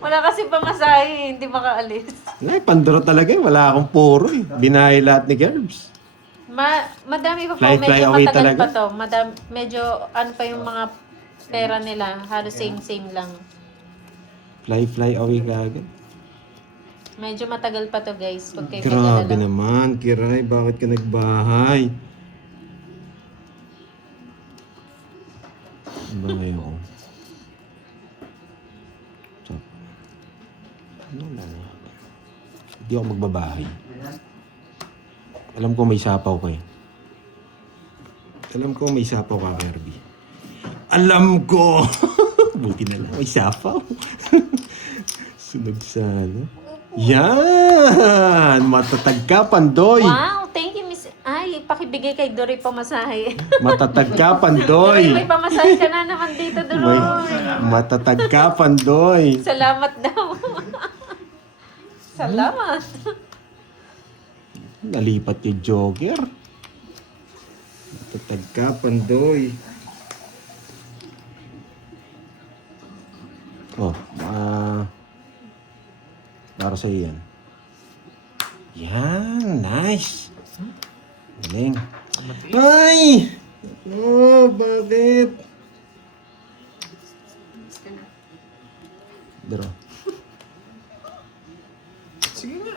Wala kasi pamasahe, hindi makaalis. Ay, panduro talaga eh. Wala akong puro eh. Binahay lahat ni Gerbs. Madami pa po, Fly medyo away matagal talaga? pa to. Medyo ano pa yung mga pera nila, halos same lang. Fly away ka agad. Medyo matagal pa to guys, pag kayo Grabe mag-alala. naman, Kiray. Bakit ka nagbahay? Ano ba ngayon? Ano lang? Hindi ako magbabahay. Alam ko may sapaw ko eh. Alam ko may sapaw ka, Kirby. Alam ko! Buti na lang, may sapaw. Sunog sana. Yan! Matatag ka, Pandoy! Wow, thank you Miss. Ay, pakibigay kay Dory pamasahe. Matatag ka, Dory, may Pandoy! pamasahe ka na naman dito, May, Dory. matatag ka, Pandoy! Salamat daw. Salamat. Nalipat yung Joker. Matatag ka, Pandoy. Oh, para sa yan. Yan, nice. Galing. Ay! Oh, bakit? Draw. Sige nga.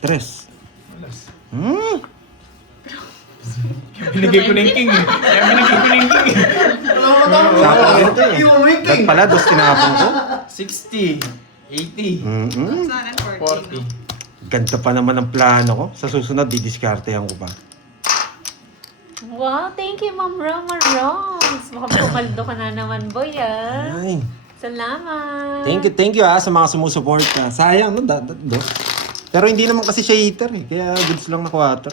Tres. Alas. Hmm? Binigay ko na yung king eh. Kaya binigay ko na yung king eh. Sapaw ito eh. Yung winking. Ba't pala, dos tinapon ko? 60, 80, Mm-mm. 40. Ganda pa naman ang plano ko. Sa susunod, didiskartehan ko pa. Wow, thank you, Ma'am Roma Roms. Mukhang pumaldo ka na naman, boy, ah. Ay. Salamat. Thank you sa mga sumusuporta. Sayang, no? Pero hindi naman kasi siya hater eh. Kaya goods lang na 4.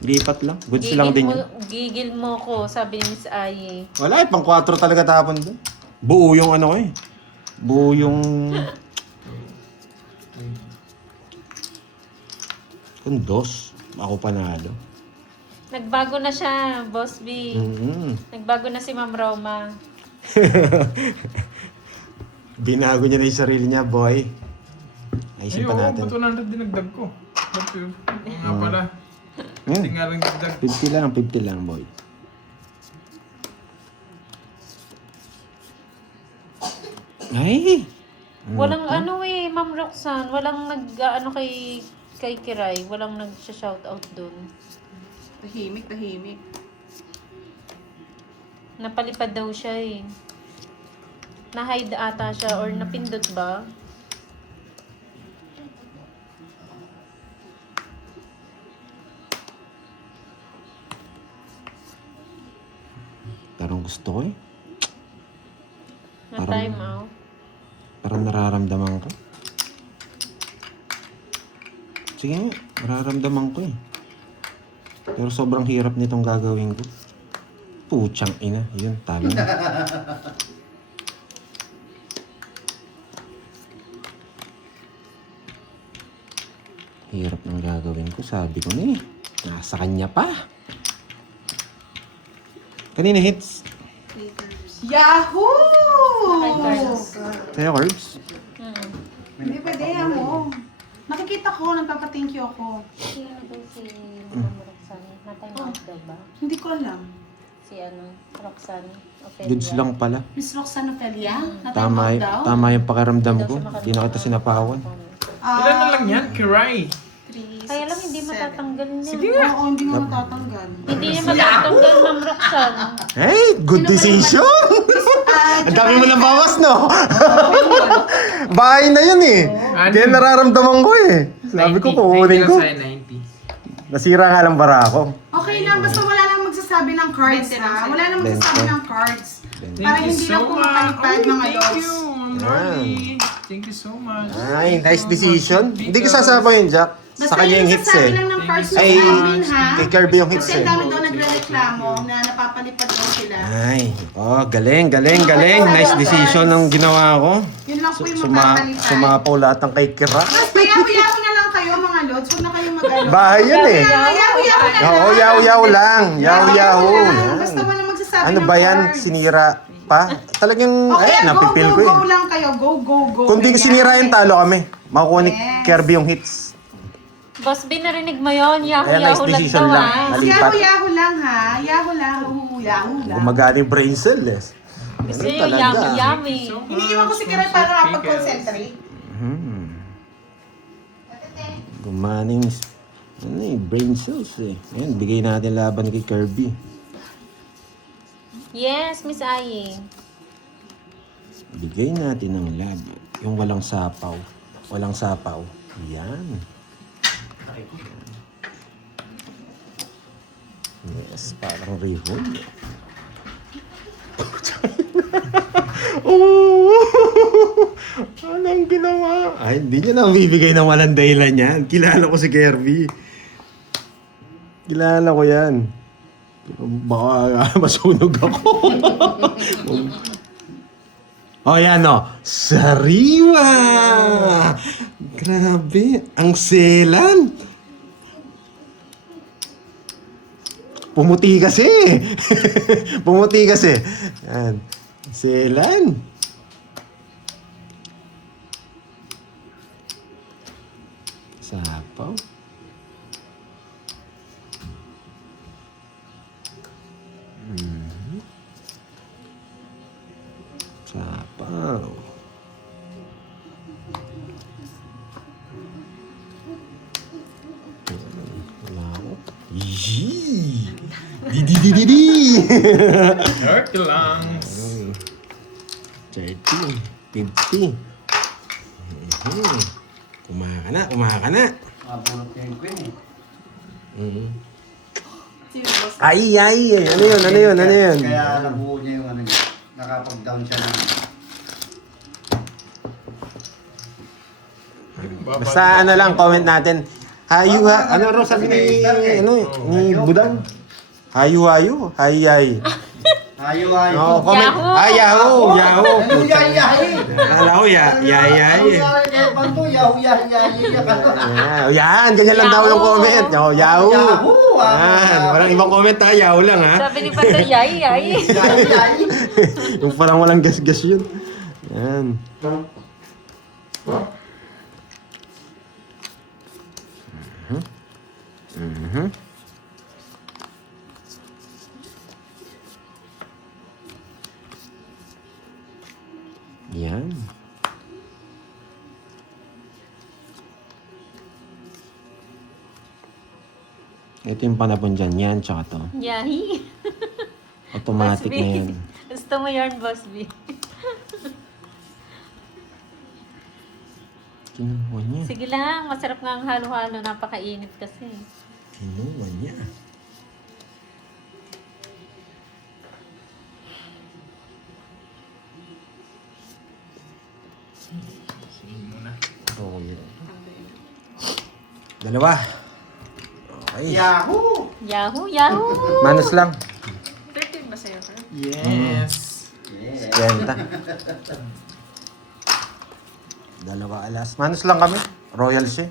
Lipat lang. Goods lang din yun. Gigil mo ko, sabi ni Miss Aye. Wala eh, pang 4 talaga tapon doon. Buo yung ano eh. Buo yung... Kung 2, ako panalo. Nagbago na siya, Boss B. Nagbago na si Ma'am Roma. Binago niya na yung sarili niya, boy. Ayusin pa Ay, natin. ba't 100 dinagdag ko? Ba't yun? Nga pala. Hindi nga rin dagdag. 50 lang, boy. Ay! Walang ano eh, Ma'am Roxanne. Walang nag-ano kay Kiray. Walang nag-shoutout dun. Tahimik. Napalipad daw siya eh. Na-hide ata siya or napindot ba? Parang gusto ko eh. Na-time out. Parang nararamdaman ko. Sige nga, nararamdaman ko eh. Pero sobrang hirap nitong gagawin ko. Putsang ina. Yun, talo na. Hirap ng gagawin ko. Sabi ko na eh. Nasa kanya pa. Kanina hits. Yahoo! Kaya Curbs. Hindi pwede, mo. Nakikita ko, nagpapa-thank you ako. Sino daw si Ma'am Roxanne? Na-time out daw ba? Hindi ko alam. Si Roxanne Ofelia. Goods lang pala. Miss Roxanne Ofelia? Tama, daw? tama yung pakiramdam ko. Hindi na kita sinapawan. Ilan na lang yan? Kiray. Kaya lang hindi matatanggal niya. Sige nga. Oo, hindi mo matatanggal. Hindi niya matatanggal, Ma'am Roxanne. Hey, good decision! Ang dami mo lang bawas, no? Bahay na yun eh. Kaya nararamdaman ko eh. Sabi ko, kukunin ko. 90. Nasira nga lang bara ako. Okay lang, basta wala lang magsasabi ng cards ha. Wala lang magsasabi ng cards. Para hindi lang pumapalipad mga lods. Thank you so much. Ay, nice decision. Hindi ko sasabaw yun, Jack. Sa Basta kanya yung hits nagsasabi eh. lang ng cards Ay, ng admin ha. kay Kirby yung hits Kasi eh. ang dami daw nagre-reklamo na napapalipad daw sila. Ay, oh, galing. Nice decision ng ginawa ko. Yun lang po yung mapapalipad. Sumapaw lahat ng kay Kira. Mas mayaw-yaw na lang kayo mga lods. Huwag na kayong mag-ano. Bahay yun eh. Yaw-yaw na lang. Oo, yaw-yaw lang. Yaw-yaw. Basta wala magsasabi Ano ng ba yan? cards. Sinira pa? Talagang, Okay, ay, napipil ko go eh. lang kayo. Go. Kung di ko sinira yung talo kami, makukuha ni Yes. Kirby yung hits. Boss B, narinig mo yun? Kaya nice Yahoo-yahoo lang decision daw lang. ah. Nalipat. Yahoo lang ha. Yahoo lang. Gumagana yung brain cell eh. Kasi Ganun talaga. yummy. Hindi naman ko si Kiray para makapag-concentrate. Gumana yung brain cells eh. Ayan, bigay natin laban kay Kirby. Yes, Miss Aye. Bigay natin ng laban. Yung walang sapaw. Yan. Yes, parang rehon. Oh! Anong ginawa? Ay, hindi niya na bibigay ng walang dahilan yan. Kilala ko si Kirby. Kilala ko yan. Baka masunog ako. Oh, yan o. Sariwa! Grabe. Ang selan. Pumuti kasi. Yan. Selan. Sapaw. Sapaw. Wala ako. Yee! Di! Okay lang. 30, 50. Kumaka na. Mabulot yung queen eh. Si boss. Ay. Ano yun? Kaya nabuo niya yung ano niya. Nakapag-down siya ng... Basta ano lang, comment natin. Ano raw sabi ni, ni Budang? Hayu. Hayay. Ayo. Oo, comment. Yahoo! Yahoo. Ano yahay? Akala ko, yayay. Yan, ganyan lang daw yung comment. Yahoo. Yan, walang ibang comment ha, Yahoo lang ha. Sabi ni Pato, yay. Yung parang walang gas-gas yun. Yan. Yan. Ito yung panapon dyan. Yan, tsaka to. Yahi. Automatic Boss na B. yan. Gusto mo yarn, Boss B. Kinuha niya. Sige lang, masarap nga ang halo-halo. Napakainit kasi. Kinuha niya. Sige muna. Oo, yun. Dalawa. Okay. Yahoo! Yahoo! Manos lang. 13 ba sa'yo, Carl? Yes. Kwenta. Dalawa alas. Manos lang kami. Royal siya.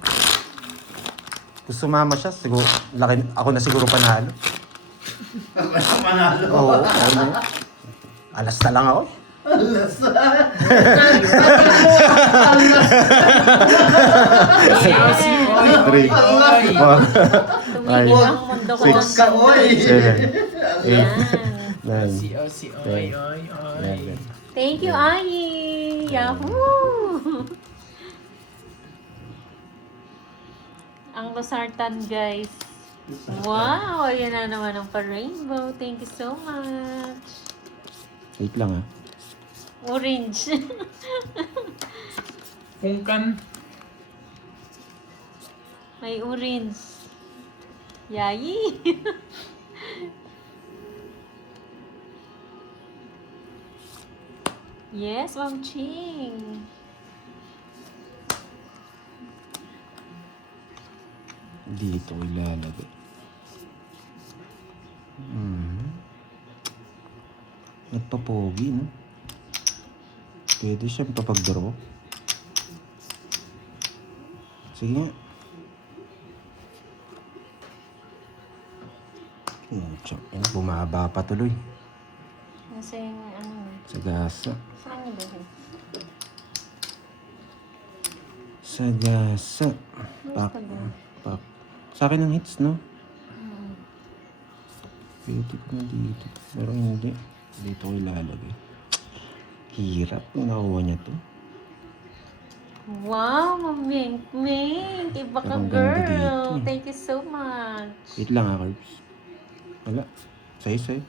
Kung sumama siya, siguro, ako na siguro panalo. Manalo. Oo, ano. Alas na lang ako. Yes! Three. Four. Tumigil ang mundo ko Six. ng Ka, oy! Seven. Yan. Nine. Si oy. Eleven. Thank you, Ayi! Yahoo! Ang Losartan, guys. Wow! Ayan na naman ang pa-rainbow. Thank you so much. Wait lang ha. Orange. Pungkan. May orange. Yayi! Yes, Ma'am Ching. Dito ko ilalagay. Nagpapogi, no? Pwede siyang papag-draw. Sige nga. Bumaba pa tuloy. Nasa yung ano. Sa gasa. Saan niyo ba? Sa gasa. Pak. Pak. Sa akin ang hits, no? Pwede ko na dito. Pero hindi. Dito ko ilalagay. Hirap kung nakuha niya to. Wow, Ma'am Mink Mink! Iba ka, Parang ganda girl. dito, eh. Thank you so much. Wait lang ha, Carbs. Wala. Say.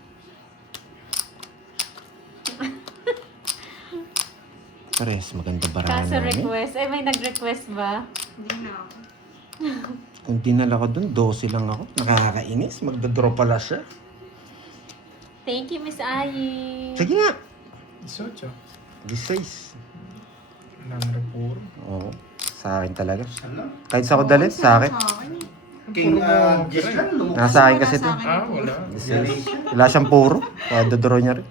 Pares, maganda baraan Kaso namin. request. Ay, may nag-request ba? Hindi na ako. Kung dinala ko dun, 12 lang ako. Nakakainis. Magdadraw pala siya. Thank you, Miss Ayi. Sige nga. 18. 16. Numero puro. Oo. Sa akin talaga. Ano? Kahit sa ako dalit, sa akin. Sa akin eh. King Jess lang, lumukha. Nasa akin kasi ito. Wala. 16. Wala siyang puro. Kaya dadraw niya rin.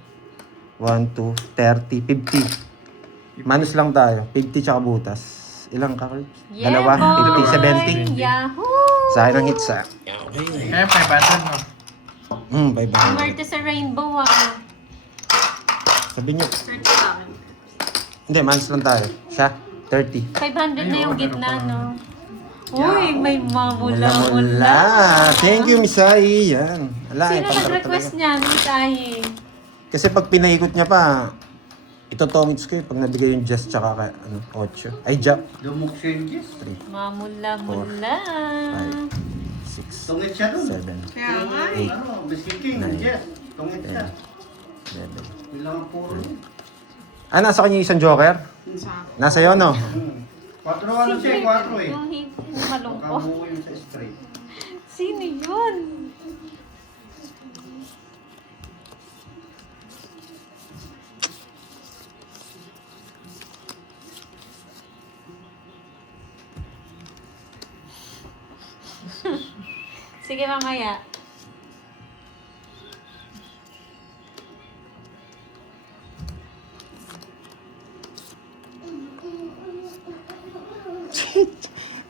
1, 2, 30, 50. Manus lang tayo. 50 tsaka butas. Ilang ka, Carbs? Yeah, Dalawa. boy! 50, 70. Yahoo! Sa akin ang hits ah. Kaya 500 no? 500. Umarte sa rainbow ah. Sabi niyo. 30 sa akin. Hindi, manus lang tayo. Siya, 30. 500 na yung Ayun, gitna, meron pa no? Uy, may mamula-mula. Mula. Thank you, Miss Ai. Yan. Wala, Sino pangarap nag-request talaga. niya, Miss Ayi? Kasi pag pinaikot niya pa, ito tomits ko eh. Pag nabigay yung Jess tsaka kay, 8. Ay, Jack. Lumukha yung Jess. 3, Mamula-mula. 5, 6, Tungit siya dun. 7, Kaya nga eh. Ano, Biscuit King, Jess. Tungit siya. 11. Yun lang ang puro. Ah, nasa kanya yung isang joker? Sa akin. Nasa iyo, no? 4 ano siya, 4 eh. Yung malungkot. Makabuo yun sa straight. Sino yun? Sige, mamaya.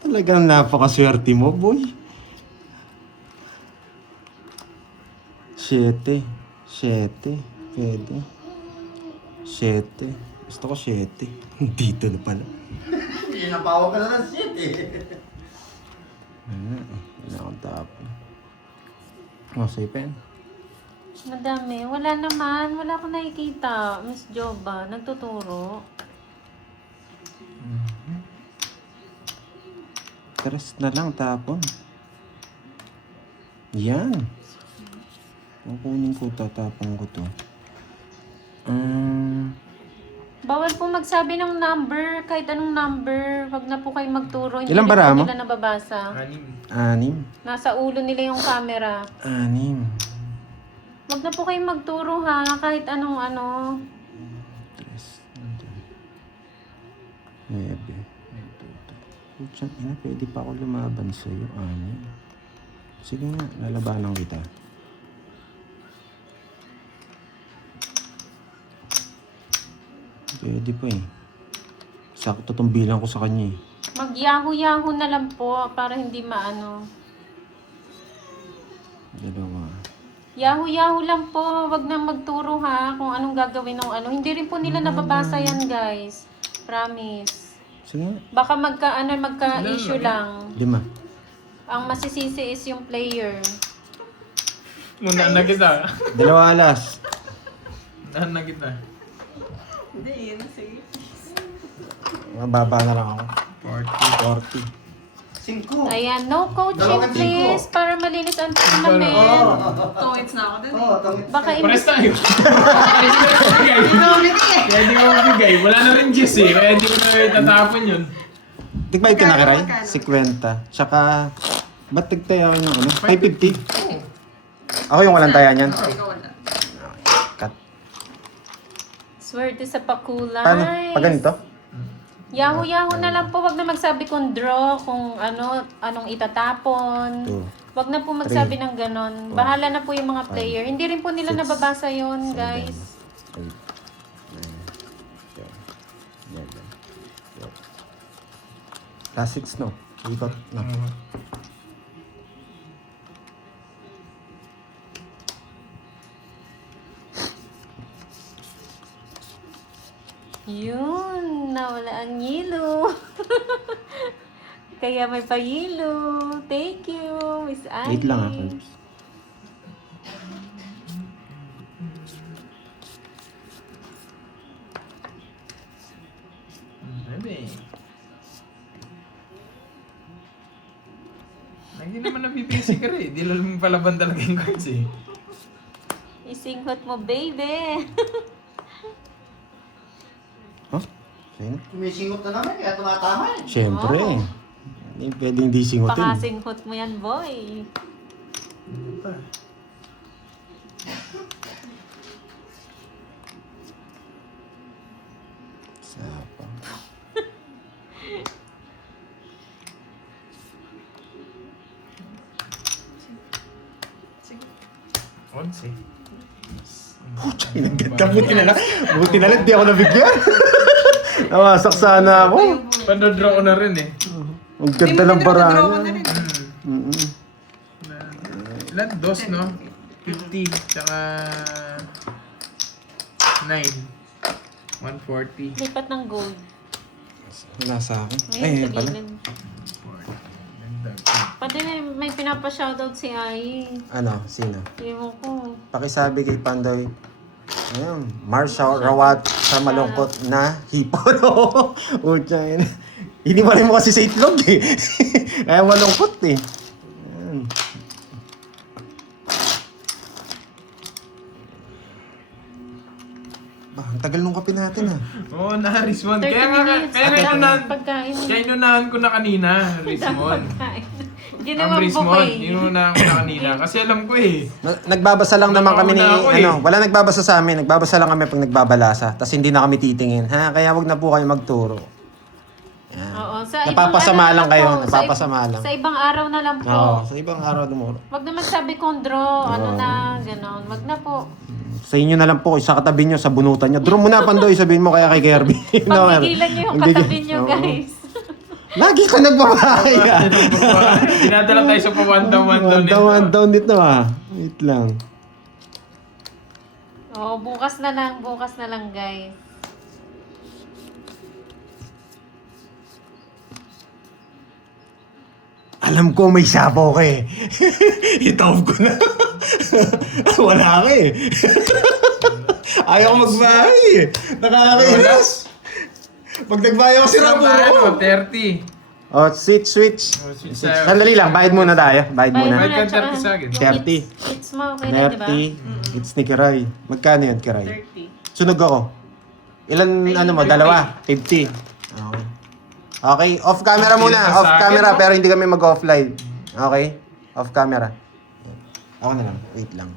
Talagang napakaswerte mo, boy. 7. 7. Pwede. 7. Gusto ko 7. Dito na pala. Inapawa ka na ng shit eh. Wala akong tapon. Oh, say pen. Madami. Wala naman. Wala akong nakikita. Miss Joba, nagtuturo. Tres na lang tapon. Yan. Kukunin ko, tatapon ko to. Bawal po magsabi ng number, kahit anong number. Wag na po kayo magturo. Hindi Ilang rin bara po mo? nila nababasa. 6. Nasa ulo nila yung camera. 6. Wag na po kayo magturo ha, kahit anong ano. 9. Putsang ina, pwede pa ako lumaban sa'yo, 6. Sige nga, lalabanan kita. Pwede pa eh. Sakto tong bilang ko sa kanya eh. Mag-yahoo-yahoo na lang po para hindi maano. 2. Yahoo-yahoo lang po, wag na magturo ha kung anong gagawin ng ano. Hindi rin po nila nababasa yan, guys. Promise. Sige nga. Baka magka-issue lang. 5. Ang masisisi is yung player. Muna na kita. 2 alas. Unahan na kita. Mababa na lang ako. 40. 5. Ayan, no coaching Dalawang please para malinis ang tournament. Tungits na ako dun eh. Baka Pares tayo. Kaya di mo bigay. Wala na rin Jess eh. Kaya di ko na itatapon yun. Tigbayad ka na, Kiray? 50. Tsaka, ba't tigtaya ako ng ano? 550. Ako yung walang taya niyan. Cut. swerte sa pakulay. Paano? Pag ganito? Yahoo-yahoo na lang po. Wag na magsabi kung draw, kung anong itatapon. 2. Wag na po magsabi ng ganon. Bahala na po yung mga player. Hindi rin po nila nababasa yon, guys. 8. 9. 10. 11. 12. Last 6, no? Ikot, no? Yun, nawala ang yelo. Kaya may payilo. Thank you, Miss Annie. 8 lang ako. Bebe. Lagi naman nabibisi ka rin. Di lang palaban talaga yung cards eh. Isinghot mo, baby. Huh? Sino? Sumisingot na naman, kaya tumatama eh. Siyempre. Hindi pwedeng di singutin. Pakasinghot mo yan, boy. Sapa. Onse. Buti na lang. Buti na lang, di ako nabigyan. Nawasak sana ako. Panodraw ko na rin eh. Ang ganda ng paraan. Ilan? Dos, no? 50, tsaka 9. 140. Lipat ng gold. Wala sa akin. Ngayon, Ay, sa pala. gilid. Pati may pinapa-shoutout si Ai. Ano? Sino? Ewan ko. Pakisabi kay Pandoy. Ayun, Marshall Rawat sa malungkot na hipon. Utya yun. Hindi mo rin mo kasi sa itlog eh. Kaya malungkot eh. Ayun. Ang tagal nung kape natin ah. Oo, Rismon. 30 Kaya nga, minutes. kaya nga inunahan, Pagkain. kaya inunahan ko na kanina, Rismon. Pagkain. Ang Ginawang Rismon, buffet. inunahan ko na kanina. Kasi alam ko eh. Nagbabasa lang naman kami ni, Nauna ako eh. wala nagbabasa sa amin. Nagbabasa lang kami pag nagbabalasa. Tapos hindi na kami titingin. Ha? Kaya wag na po kayo magturo. Yan. Oo, sa Napapasama ibang lang ano kayo, po, napapasama lang. Sa ibang araw na lang po. Oo, sa ibang araw dumuro. Wag na magsabi kondro, ano Oo. na, ganon. Wag na po. Sa inyo na lang po, sa katabi nyo, sa bunutan nyo. Draw mo na, Pandoy, sabihin mo kaya kay Kirby. Pagbigilan nyo yung katabi nyo, Oo. guys. Lagi ka nagbabahay ah. Dinadala tayo sa pa one down One down dito ah. Wait lang. Oo, bukas na lang, guys. Alam ko may sabaw ka eh. Itaob ko na. Wala ka eh. Ayaw ko magbahay eh. Nakakailas. Pag nagbahay ako si Rabo. Ano, 30. Oh, switch. Oh, switch sa'yo. Sandali lang, bayad muna tayo. Bayad muna. Bayad ka tsaka 30 sa akin. yung 30. It's mo, okay na, di ba? 30. It's ni Kiray. Magkano yan, Kiray? 30. Sunog ako. Ilan, ano mo, dalawa? 50. Okay. Okay, off camera muna. Sa Off akin, camera, no? pero hindi kami mag-offline. Okay? Off camera. Ako na lang. Wait lang.